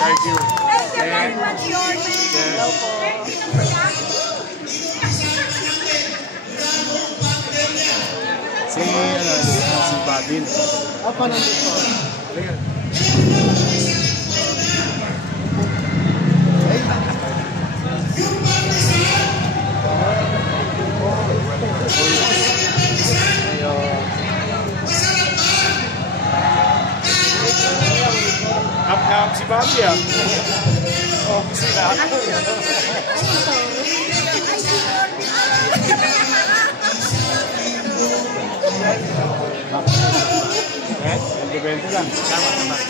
Thank you. Thank you very much, Yorme. Si Babin. Apa nandito? Up si Bobby ya. Oh, sila. Bente lang. Sama.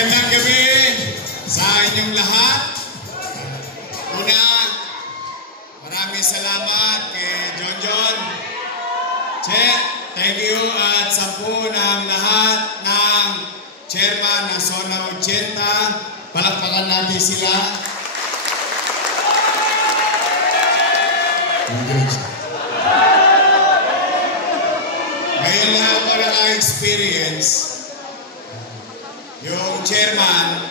Magandang gabi sa inyong lahat. Una, maraming salamat kay John. Che, thank you at sa po ng lahat ng chairman ng Zona 80. Palakpakan natin sila. Ngayon na ako naka-experience, yung chairman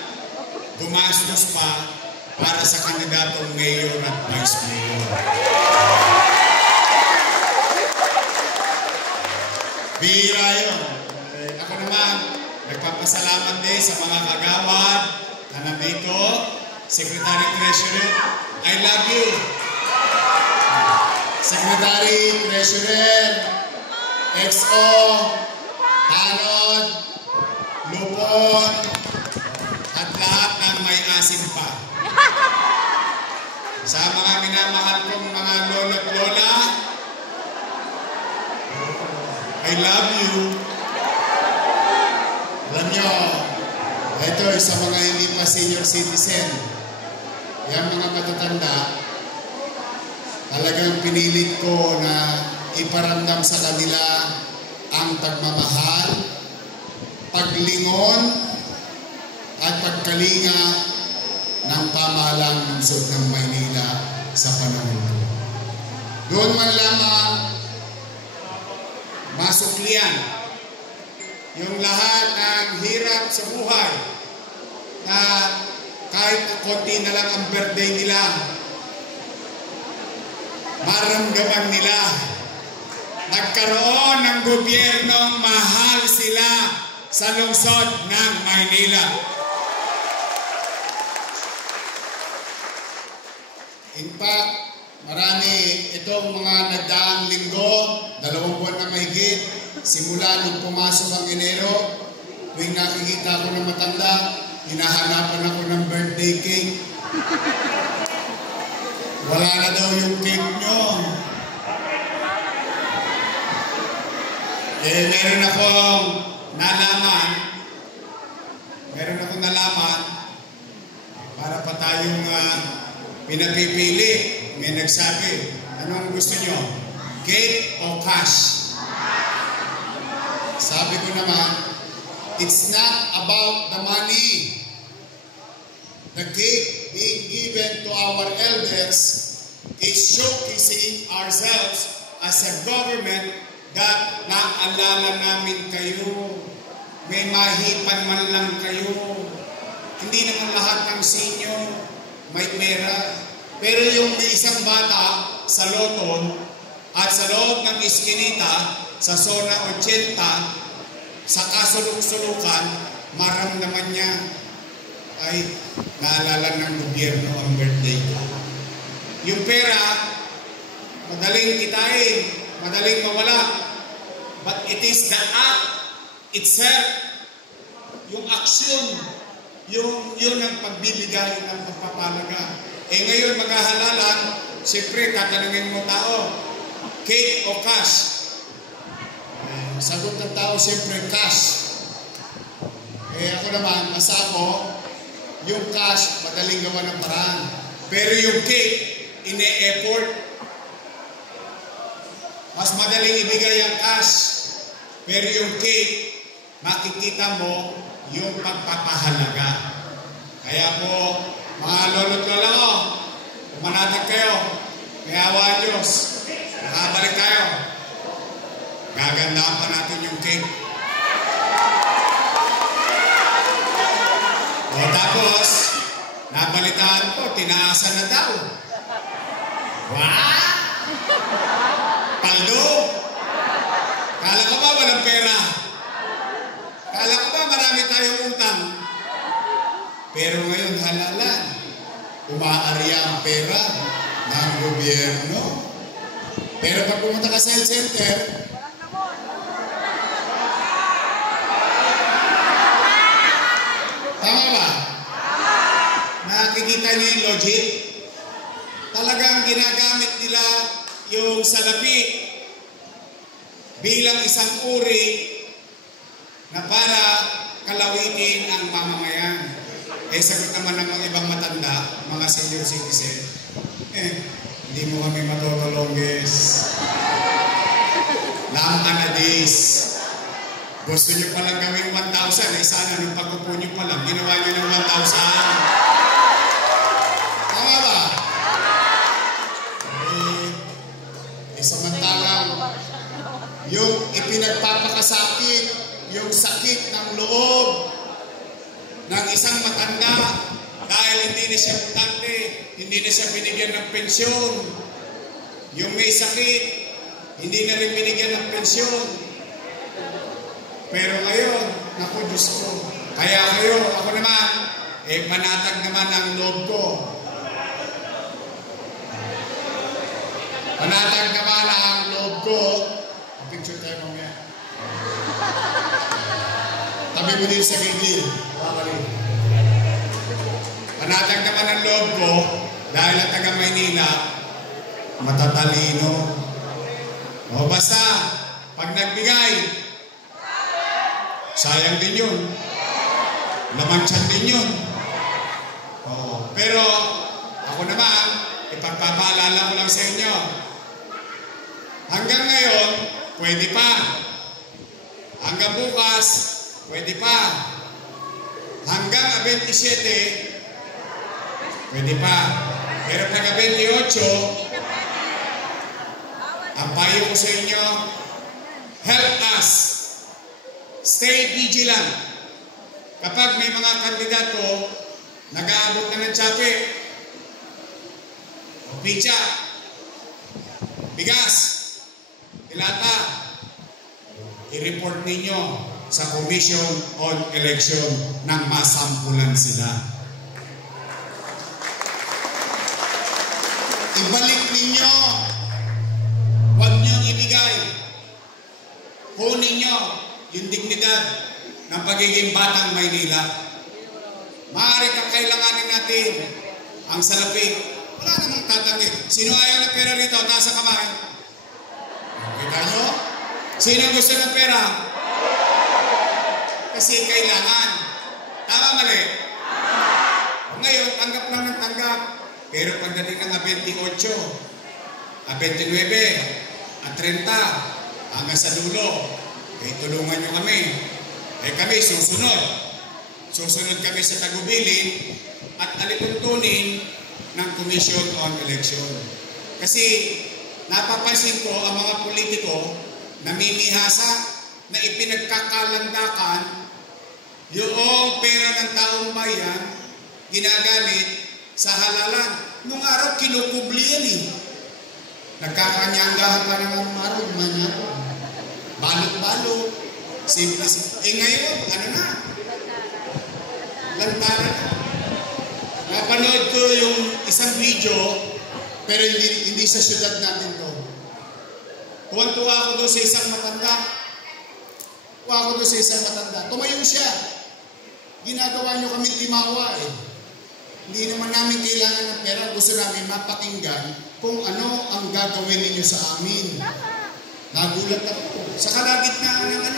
gumastos pa para sa kandidatong mayor at vice mayor. Bihira yun. Ako naman, nagpapasalamat din sa mga kagawad na nandito, Secretary Treasurer, I love you. Secretary Treasurer, XO, Tanod, Lupon, at lahat ng may asim pa. Sa mga minamahal kong mga lolo't lola, I love you. Alam nyo, ito sa mga hindi pa senior citizen, yung mga matatanda, talagang pinilit ko na iparamdam sa kanila ang pagmamahal, paglingon, at pagkalinga ng pamahalang lungsod ng Maynila sa panahon ko. Doon man lamang masuklian yung lahat ng hirap sa buhay na kahit konti na lang ang birthday nila, maramdaman nila nagkaroon ng gobyernong mahal sila sa lungsod ng Maynila. In fact, marami itong mga nagdaang linggo, 2 buwan na mahigit, simula nung pumasok ang Enero, tuwing nakikita ko ng matanda, hinahanapan ako ng birthday cake. Wala na daw yung cake nyo. Meron akong nalaman, para pa tayong pinapipili. May nagsabi, anong gusto nyo? Cake o cash? Sabi ko naman, it's not about the money. The cake being given to our elders is showcasing ourselves as a government that naalala namin kayo. May mahipan man lang kayo. Hindi naman lahat ng senior may pera. Pero yung may isang bata sa Loton at sa loob ng Iskinita, sa Zona 80, sa kasuluk-sulukan, maramdaman niya ay naalala ng gobyerno ang birthday ko. Yung pera, madaling kitain, madaling mawala. But it is the act itself, yung aksyon, yun ang pagbibigay ng pagpapalaga. Ngayon maghahalalan, siyempre tatanungin mo tao, cake o cash? Sagot ng tao, siyempre cash. Ako naman, ako, yung cash, madaling gawa ng paraan. Pero yung cake, ine-effort. Mas madaling ibigay ang cash. Pero yung cake, makikita mo yung pagpapahalaga. Kaya po, mga lolo't lola ko, pumanatag kayo. Kaya awa Diyos, nakabalik tayo. Gagandaan pa natin yung cake. O tapos, nabalitaan ko, tinaasan na daw. Wow! Paldo! Kala ko ba walang pera? Kala ko ba marami tayong utang? Pero ngayon halalan, umaarya ang pera ng gobyerno. Pero pag pumunta ka sa health center, tama ba? Nakikita niyo yung logic? Talagang ginagamit nila yung salapi bilang isang uri na para kalawitin ang mamamayan. Eh, sagot naman ng mga ibang matanda, mga senior citizen, hindi mo kami matutulong, guys. Lang days. Gusto nyo palang gawin 1,000, eh sana nung pag-upo nyo palang, ginawa nyo ng 1,000. Tama ba? Samantalang yung ipinagpapakasakit, yung sakit ng loob ng isang matanda dahil hindi na siya butante, hindi na siya binigyan ng pensyon. Yung may sakit, hindi na rin binigyan ng pensyon. Pero ngayon, naku Diyos ko, kaya ngayon, ako naman, panatag naman ang loob ko. Panatag naman ang loob ko. Picture tayo mamaya. Tabi mo din sa gilid. Panatag naman ang loob ko dahil ang taga Maynila matatalino. O basta, pag nagbigay, sayang din yun. Lamang tiyan din yun. Pero ako naman, ipagpapaalala ko lang sa inyo. Hanggang ngayon, pwede pa. Hanggang bukas, pwede pa. Hanggang 27, pwede pa. Pero taga 28, ang payo ko sa inyo, help us. Stay vigilant. Kapag may mga kandidato, nag-aabot na ng tsape, o pizza, bigas, dilata, i-report ninyo sa Commission on Election nang masampulan sila. Ibalik ninyo, huwag niyong ibigay. Kunin niyo yung dignidad ng pagiging batang Maynila. Maaari kang kailanganin natin ang salapi. Wala namang tatanggi. Sino ayaw ng pera rito? Taas sa kamay. Kita nyo? Sino gusto ng pera? Kasi kailangan. Tama mali? Ngayon, tanggap lang ng tanggap. Pero pagdating ng 28, 29, at 30, hanggang sa dulo, tulungan nyo kami. Kami susunod. Susunod kami sa tagubilin at alituntunin ng Commission on Election. Kasi napapansin ko ang mga politiko namimihasa na ipinagkakalandakan yung pera ng taong bayan ginagamit sa halalan. Nung araw, kinukubli yan eh. Nagkakanyanggahan pa naman ng araw, balot-balot, simple. Ngayon, ano na? Lantaran na. Napanood ko yung isang video, pero hindi sa syudad natin to. Tuwan-tuwa ako doon sa isang matanda. Tumayo siya. Ginagawa nyo kami timawa eh. Hindi naman namin kailangan ng pera. Gusto namin mapakinggan kung ano ang gagawin ninyo sa amin. Nagulat ako. Sa kalagitnaan ng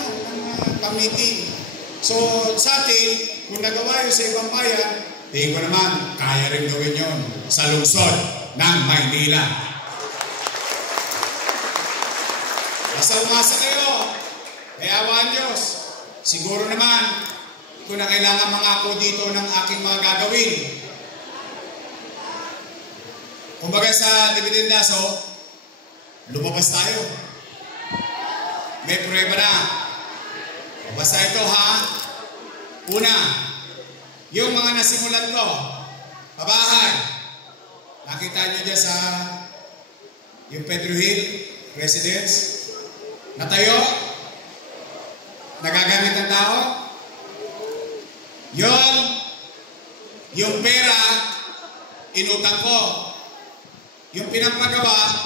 committee. So, sa atin, kung nagawa yun sa ibang bayan, tingin ko naman, kaya rin gawin yun sa lungsod ng Maynila. Basta umasa kayo, may awaan Diyos. Siguro naman, kung na kailangan mangako dito ng aking mga gagawin. Kumbaga sa dividendaso, lumabas tayo. May prueba na. Basta ito ha. Una, yung mga nasimulan ko, pabahay. Nakita niyo dyan sa yung Pedro Hill Residence. Natayo. Nagagamit ng tao. Yung pera, inutang ko. Yung pinapagawa,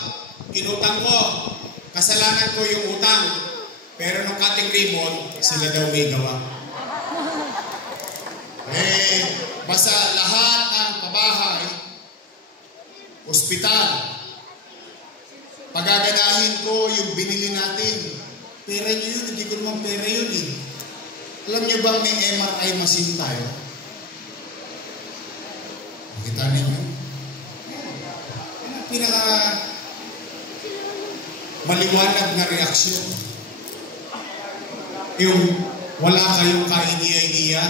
inutang ko. Kasalanan ko yung utang. Pero nung cutting ribbon, sila daw may gawa. Basta lahat ng pabahay, ospital, pagaganahin ko yung binili natin. Pera nyo yun, hindi ko naman pera yun eh. Alam nyo bang may MRI machine tayo? May MRI machine tayo. Pero yung MRI, hindi ko alam kung ano. Pero yung Kita ninyo? Pinaka maliwanag na reaksyon. Yung wala kayong ka-idea-idea,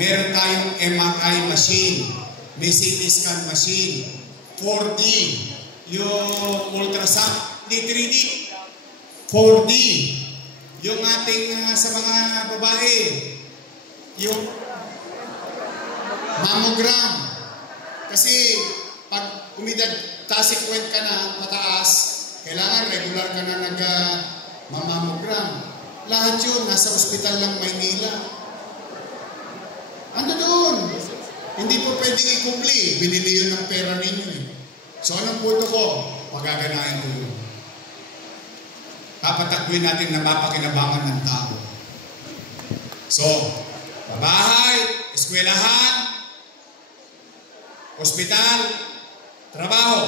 meron tayong MRI machine, may CT scan machine, 4D, yung ultrasound, di 3D, 4D, yung ating sa mga babae, yung mammogram. Kasi pag umidad tasikwent ka na mataas, kailangan regular ka na nag-mammogram. Lahat yun, nasa ospital ng Maynila. Ano doon? Hindi po pwedeng ikubli. Binili yun ng pera ninyo eh. So anong punto ko? Pagaganahin ko yun. Papatakwin natin na mapakinabangan ng tao. So, bahay, eskwelahan, ospital, trabaho.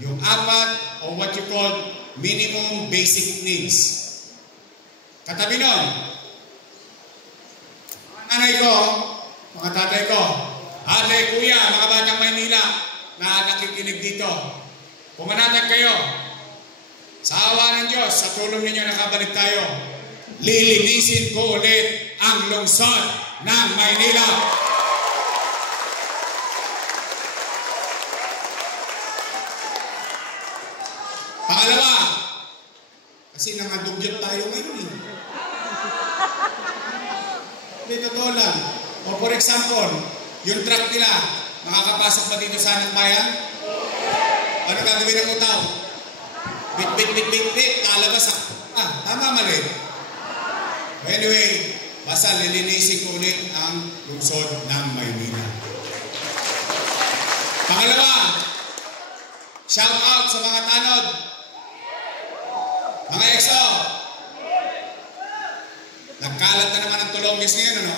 Yung apat o what you call minimum basic needs. Katabi nun, anay ko, mga tatay ko, ate, kuya, mga batang Maynila na nakikinig dito, pumanatag kayo. Sa awa ng Diyos, sa tulong ninyo nakabalik tayo, lilinisin ko ulit ang lungsod ng Maynila. Pangalawa, kasi nangadugyot tayo ngayon eh. Hindi, totoo lang. O for example, yung truck nila, makakapasok ba dito sa Anak Bayan? Ano gagawin ng utaw? Bit, talabas tama mali. Anyway, basta lilinisin ko ulit ang lungsod ng Maynila. Pangalawa, shout out sa mga tanod. Mga EXO, nagkalat na naman ang tulongis ngayon, ano?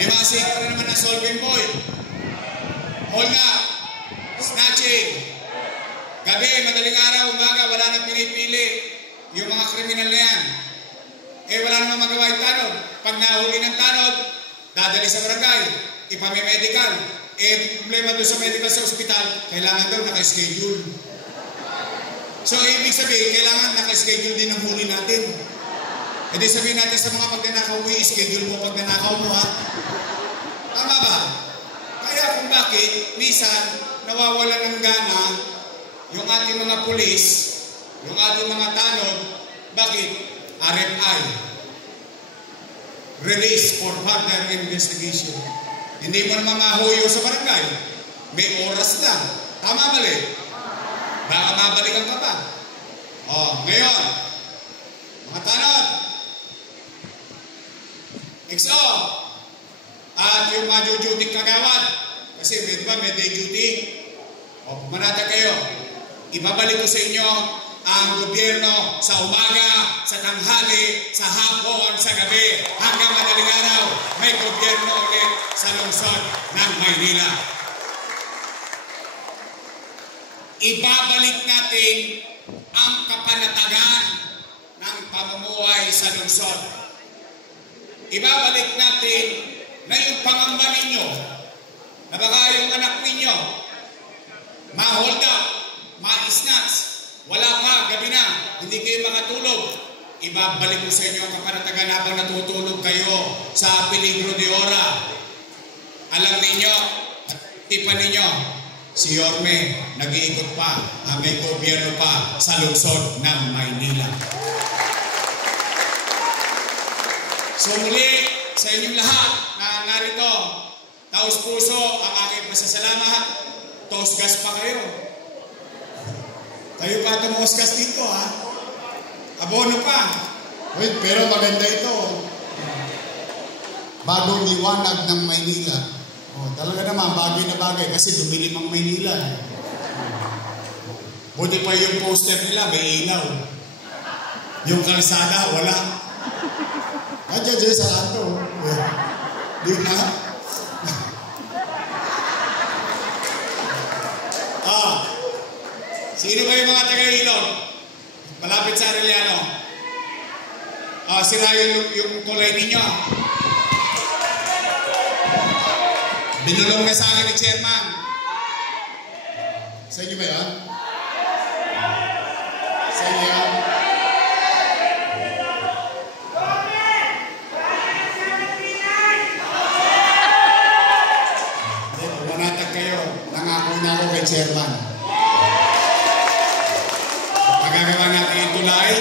Limasik na naman ang solving boy. Hold up, snatching. Gabi, madaling araw, umaga, wala nang pinipili yung mga kriminal na yan. Wala namang magawa yung tanod. Pag nahuli ng tanod, dadali sa barangay, ipamimedical. Problema doon sa medical sa ospital, kailangan daw naka-schedule. So, ibig sabihin, kailangan naka-schedule din ang huli natin. Di sabihin natin sa mga pagnanakaw, schedule mo pagnanakaw mo, ha? Tama ba? Kaya kung bakit, minsan, nawawala ng gana yung ating mga pulis, yung ating mga tanod, bakit? RFI. Release for further investigation. Hindi mo naman mahuyo sa barangay. May oras lang. Tama mali? Baka mabalikan ka pa. Ngayon, mga tanod, EXO, at yung mga duty kagawad, kasi di ba may day duty, pumanatag kayo, ibabalik ko sa inyo ang gobyerno sa umaga, sa tanghali, sa hapon, sa gabi, hanggang madaling araw, may gobyerno ulit sa lungsod ng Maynila. Ibabalik natin ang kapanatagan ng pamumuhay sa lungsod. Ibabalik natin na yung pangamba ninyo, na baka yung anak ninyo, ma-hold up, ma-snatch, wala pa, gabi na, hindi kayo makatulog. Ibabalik ko sa inyo ang kapanatagan habang natutulog kayo sa peligro de ora. Alam ninyo, tipan ninyo, si Yorme, nag-iikot pa, may gobyerno pa sa lungsod ng Maynila. So muli, sa inyong lahat na narito, taos puso ang aking pasasalamat, taos-gas pa kayo. Kayo pa tumosgas dito, ha? Abono pa. Wait, pero maganda ito. Bagong liwanag ng Maynila. Talaga naman, bagay na bagay kasi dumilim ang Maynila. Buti pa yung poster nila, may ilaw. Yung kalsada, wala. Diyan sa kanto. Di na. Sino ba yung mga taga-Ilog? Malapit sa Arellano. Sira yung tulay ninyo. Binulong na sa akin ni Chairman. Sa inyo ba yan? Sa inyo yan? Pumanatag kayo. Nangako na ako kay Chairman. Magagawa natin yung tulay,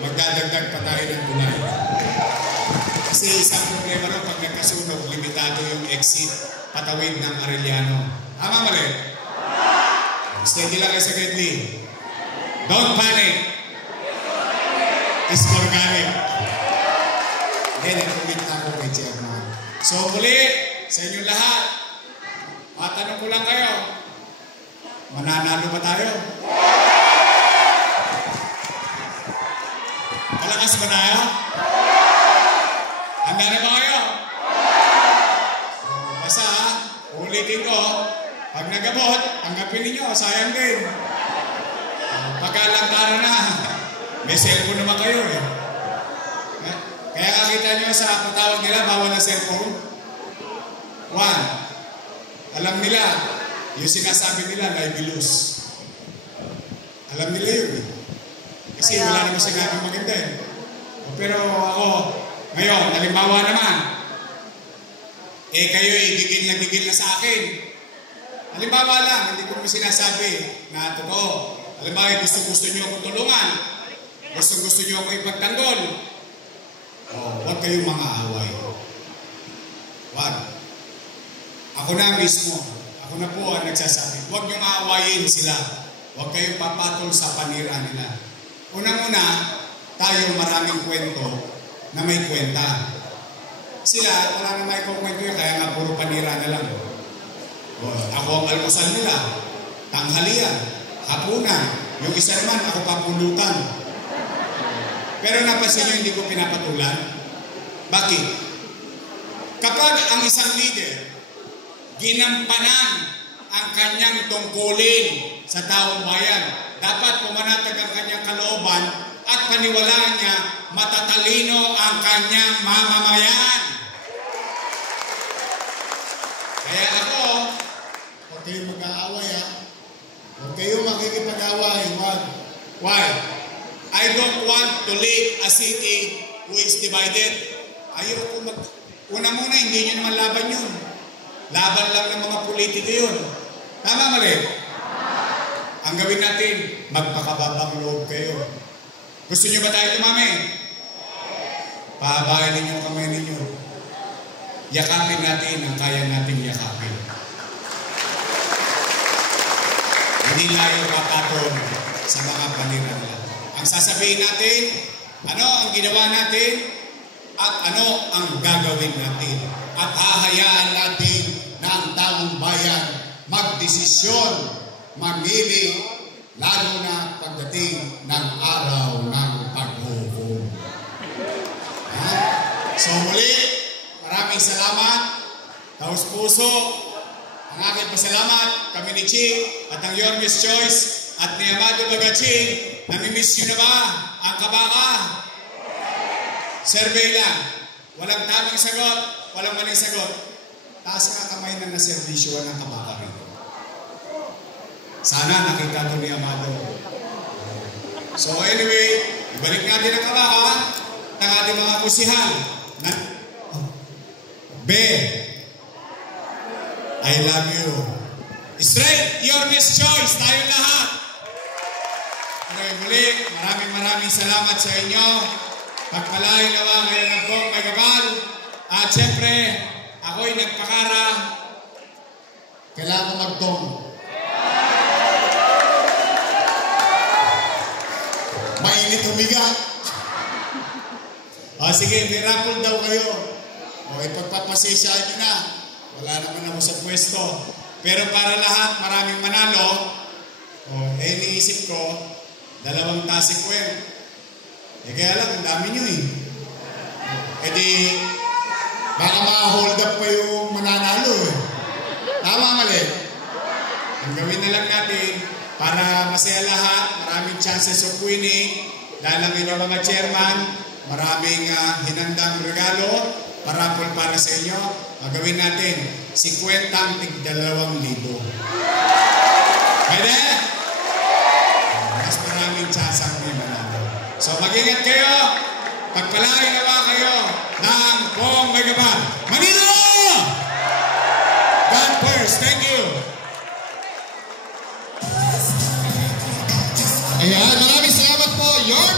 magdadagdag pa tayo ng tulay. Kasi isang problema rin pag nagkasunog, limitado yung exit patawid ng Arellano. Tama mali? Steady lang kayo sa Gedli. Don't panic. It's organic. Hindi, nag-commit na ako kay Chairman. So muli, sa inyong lahat, matanong ko lang kayo, mananalo ba tayo? Malakas ba tayo? Handa na ba kayo? Basta ha, ulitin ko, pag nagabot, tanggapin ninyo, sayang din. Pagkalantaran na, may cellphone naman kayo eh. Kaya kakita nyo sa patawag nila, bawal na cellphone. 1, alam nila, yung sinasabi nila, libelous. Alam nila yun eh. Kasi wala naman sinabi maganda eh. Pero ako, ngayon, halimbawa naman, kayo gigil na sa akin. Halimbawa lang, hindi ko sinasabi na totoo. Halimbawa, gusto nyo akong tulungan. Gusto nyo akong ipagtanggol. Huwag kayong mga away. Huwag. Ako na mismo, ako na po ang nagsasabi. Huwag nyo aawayin sila. Huwag kayong papatol sa panira nila. Unang-una, tayo maraming kwento na may kwenta. Sila, wala na may kwento yun, kaya nga puro panira na lang. Ako ang almusal nila, tanghalian, hapunan, yung isa naman, ako papulutan. Pero napansin nyo, hindi ko pinapatulan. Bakit? Kapag ang isang leader, ginampanan ang kanyang tungkulin sa taong bayan, dapat pumanatag ang kanyang kalooban at paniwalaan niya matatalino ang kanyang mamamayan. Kaya ako, huwag kayong mag-aaway ha. Huwag kayong makikipag-aaway. Why? I don't want to live a city who is divided. Ayoko Una muna, hindi nyo naman laban yun. Laban lang ng mga politiko yun. Tama mali? Ang gawin natin, magpakababang loob kayo. Gusto nyo ba tayo tumami? Pahabain ninyo ang kamay ninyo. Yakapin natin ang kaya nating yakapin. Hindi tayo papatol sa mga panira nila. Ang sasabihin natin, ano ang ginawa natin at ano ang gagawin natin. At hahayaan natin na ang taong bayan magdesisyon, mamili, lalo na pagdating ng araw ng paghuhukom. So muli, maraming salamat. Taos puso, ang aking pasalamat, kami ni Chi at ang Your Miss Choice at ni Amado Bagaching. Namimiss nyo na ba ang kabaka? Survey lang. Walang tamang sagot, walang maling sagot. Taas nga kamay na naservisyoan ng kabaka rin. Sana nakita ito ni Amado. So anyway, ibalik natin ang kabaka ng ating mga kusihan. Be, I love you. Straight, Your Miss Choice, tayo lahat. Okay, muli, maraming salamat sa inyo. Pagpalain nawa kayo ng buong may kapal. At syempre, ako'y nagpakara. Kailangan magtong. Mainit humiga. Sige, may raffle daw kayo. Ipagpapasisyahan nyo na. Wala naman ako sa pwesto. Pero para lahat, maraming manalo. Iniisip ko, 2 tasik kwent. Kaya lang, ang dami nyo eh. Di, baka maka-hold up pa yung mananalo eh. Tama mali? Ang gawin na lang natin, para masaya lahat, maraming chances of winning, dahil ang inyong mga chairman, maraming hinandang regalo, parapol para sa inyo. Gagawin natin 50 tig 2,000. Pwede? Mas maraming sasang may manalo. So mag-ingat kayo. Pagpalain nawa kayo ng buong Megaban. Manila! God first. Thank you. Ayan, maraming salamat po. Your